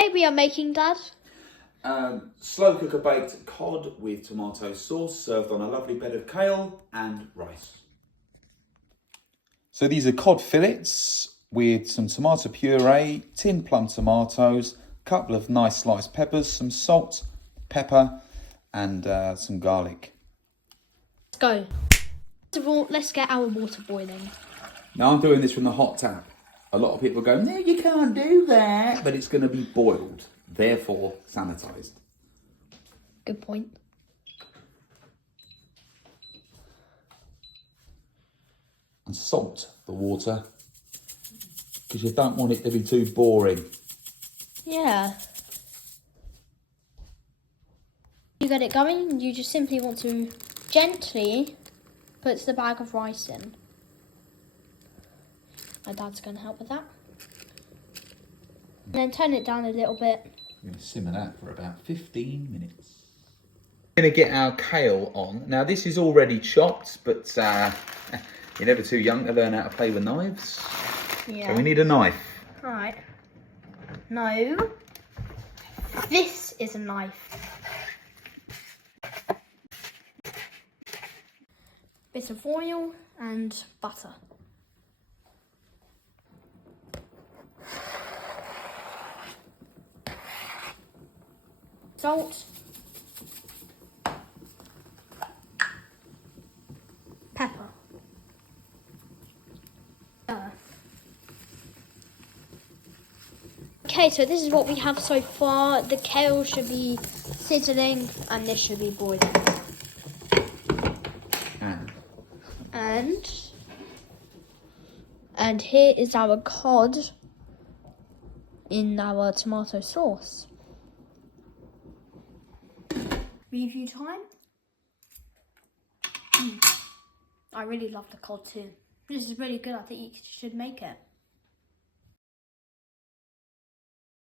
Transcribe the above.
Today we are making, Dad, slow cooker baked cod with tomato sauce served on a lovely bed of kale and rice. So these are cod fillets with some tomato puree, tinned plum tomatoes, a couple of nice sliced peppers, some salt, pepper and some garlic. let's go. First of all, let's get our water boiling. Now I'm doing this from the hot tap. A lot of people go, no, you can't do that. But it's going to be boiled, therefore sanitised. Good point. And salt the water, because you don't want it to be too boring. Yeah. You get it going, you just simply want to gently put the bag of rice in. My dad's going to help with that. And then turn it down a little bit. We're going to simmer that for about 15 minutes. We're going to get our kale on. Now this is already chopped, but you're never too young to learn how to play with knives. Yeah. So we need a knife. Right. No. This is a knife. Bit of oil and butter. Salt. Pepper. Okay, so this is what we have so far. The kale should be sizzling and this should be boiling. And here is our cod in our tomato sauce. Review time. I really love the cod too. This is really good. I think you should make it.